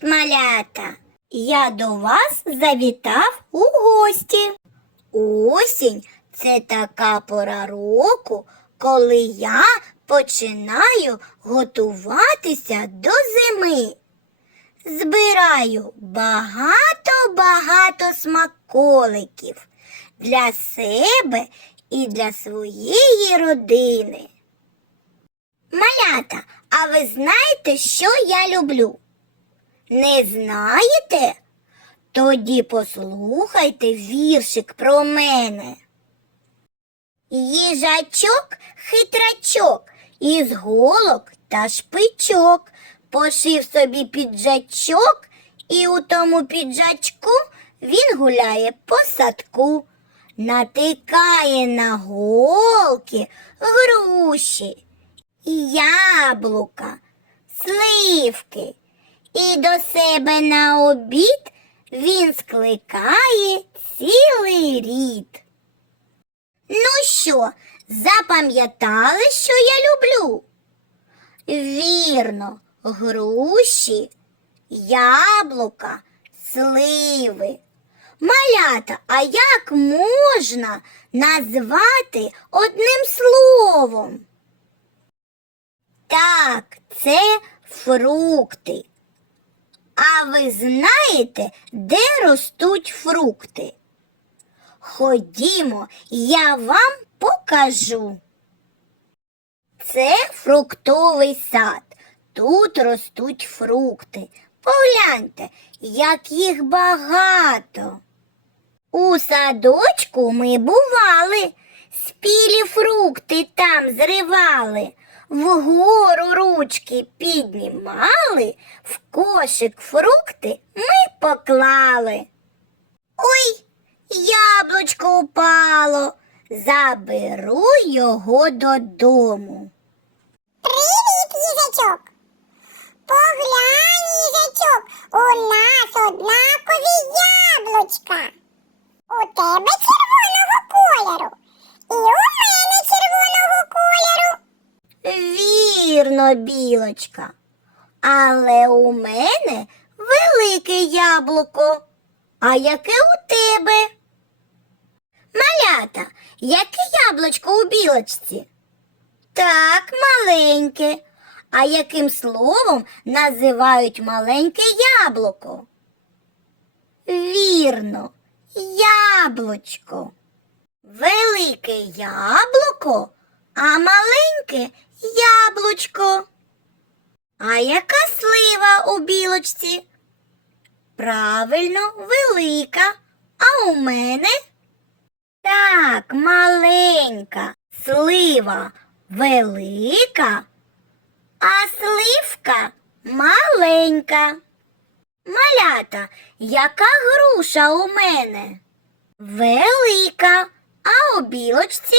Привіт, малята! Я до вас завітав у гості. Осінь це така пора року, коли я починаю готуватися до зими. Збираю багато-багато смаколиків для себе і для своєї родини. Малята, а ви знаєте, що я люблю? Не знаєте? Тоді послухайте віршик про мене. Їжачок хитрачок із голок та шпичок пошив собі піджачок, і у тому піджачку він гуляє по садку, натикає на голки груші, яблука, сливки. І до себе на обід він скликає цілий рід. Ну що, запам'ятали, що я люблю? Вірно, груші, яблука, сливи. Малята, а як можна назвати одним словом? Так, це фрукти. А ви знаєте, де ростуть фрукти? Ходімо, я вам покажу. Це фруктовий сад. Тут ростуть фрукти. Погляньте, як їх багато. У садочку ми бували, спілі фрукти там зривали, вгору ручки піднімали, в кошик фрукти ми поклали. Ой, яблучко упало, заберу його додому. Привіт, їжачок. Поглянь, Вірно, білочка. Але у мене велике яблуко. А яке у тебе? Малята, яке яблучко у білочці? Так, маленьке. А яким словом називають маленьке яблуко? Вірно, яблучко. Велике яблуко, а маленьке яблучко. А яка слива у білочці? Правильно, велика. А у мене? Так, маленька. Слива велика, а сливка маленька. Малята, яка груша у мене? Велика, а у білочці?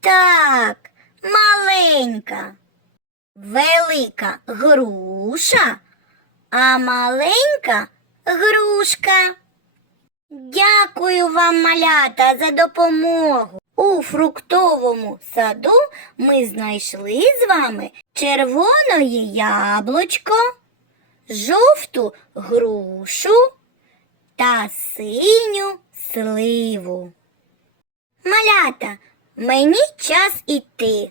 Так, маленька. Велика груша, а маленька грушка. Дякую вам, малята, за допомогу. У фруктовому саду ми знайшли з вами червоне яблучко, жовту грушу та синю сливу. Малята, мені час іти.